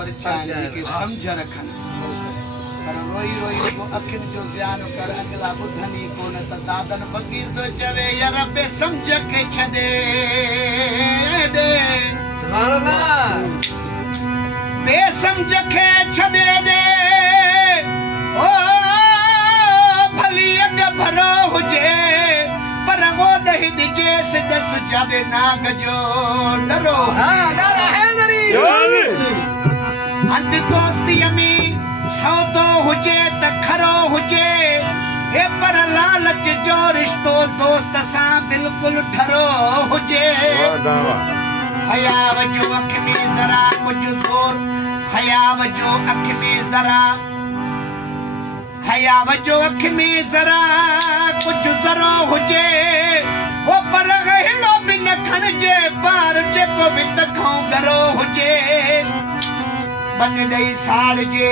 समझ रखन पर रोई रोई को अखिन जो ज़्यान कर अगला बुधनी कोन त दादन फकीर तो चवे या रब्बे समझ के छदे दे सुभान अल्लाह बे समझ के छदे दे ओ भली अग भरो हुजे पर वो दही दिजे से दस जावे नाग जो डरो हां डर है नरी अंत दोस्तीअ में सौदो हुजे त खरो हुजे हे पर लालच जो रिश्तो दोस्त सां बिल्कुल ठरो हुजे हयाव जो अख में जरा कुछ जोर हयाव जो अख में जरा हयाव जो अख में जरा कुछ जरो हुजे वो पर गहिलो बिन खणजे पार जेको बि तखो गरो हुजे बन दई साड़ जे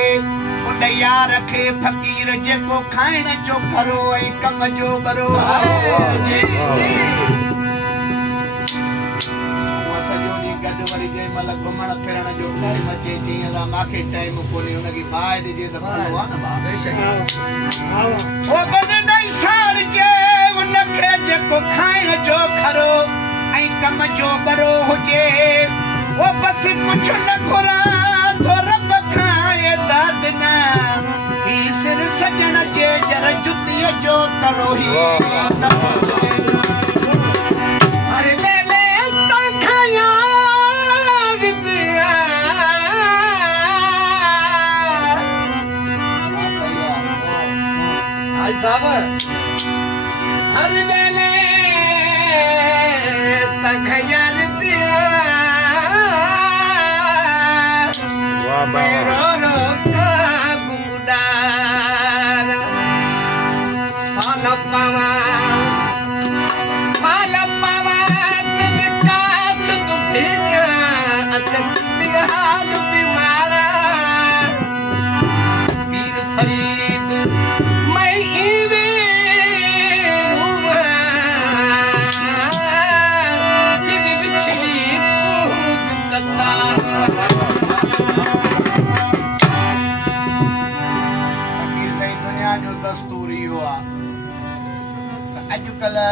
उन यार खे फकीर जेको खाइण जो खरो ऐं कम जो बरो जी जी सॼो ॾींहुं गॾु वरी जंहिं महिल घुमण फिरण जो टाइम अचे जीअं त मूंखे टाइम कोन्हे हुनखे बाहि ॾिजे त भलो आहे न ओ बन दई साड़ जे उन खे जेको खाइण जो खरो ऐं कम जो बरो हुजे वो बस कुछ न घुरा तो रब खाए दादना ही सिर सजन जे जर जुतिय जो तरो ही अरे ले तो खाया विद्या आज साहब अरे ले तो खाया मेरो रोका बुदार फल पावा तेरे काश तू भेजा अतक बिहार बीमारा पीर फरीद मैं इवे रूबा जिन बिछली कूद कता दस्तूर इहो आहे त अॼुकल्ह